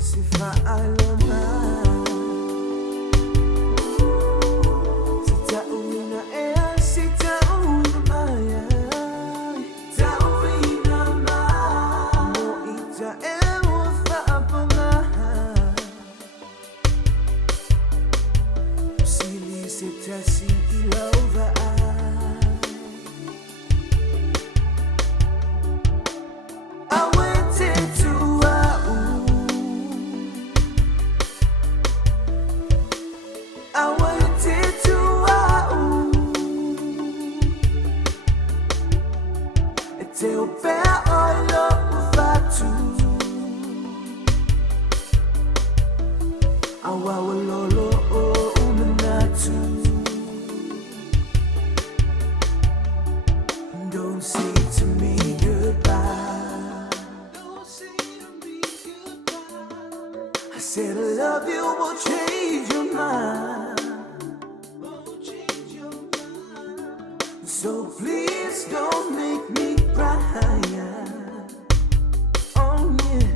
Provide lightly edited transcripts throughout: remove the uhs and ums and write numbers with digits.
si Faatofa Mai. Si tauwi na si tauwi na Mai. Tauwi na Mai. Mo ita mo Faatofa Mai. Sili si tasi ilova Teu pé olhou o fato Awawa lolo o umanatu Don't say to me goodbye. Don't say to me goodbye. I said I love you won't change your mind. Won't change your mind. So please don't make me cry. Oh yeah,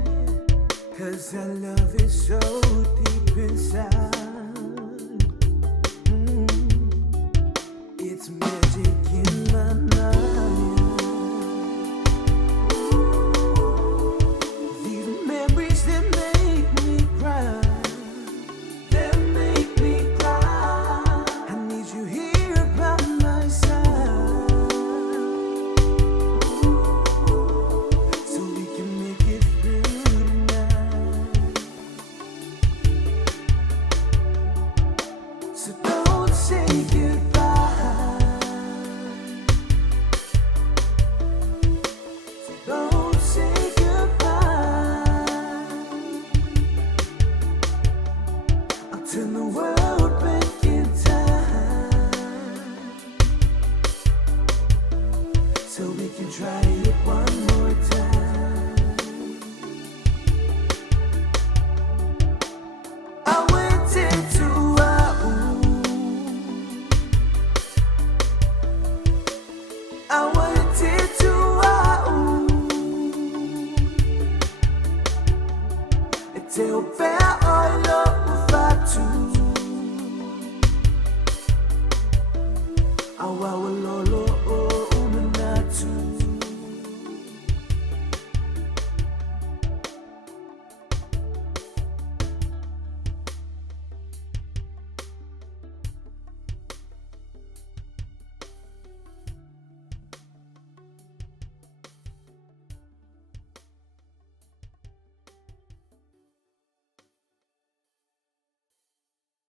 'cause our love is so deep inside. It's magic in my mind. These memories that make me cry. That make me cry. I need you here by my side. So we can make it through tonight. So don't say goodbye. So don't say goodbye. I'll turn the world back in time. So we can try it one more time. I went into I went into teu pé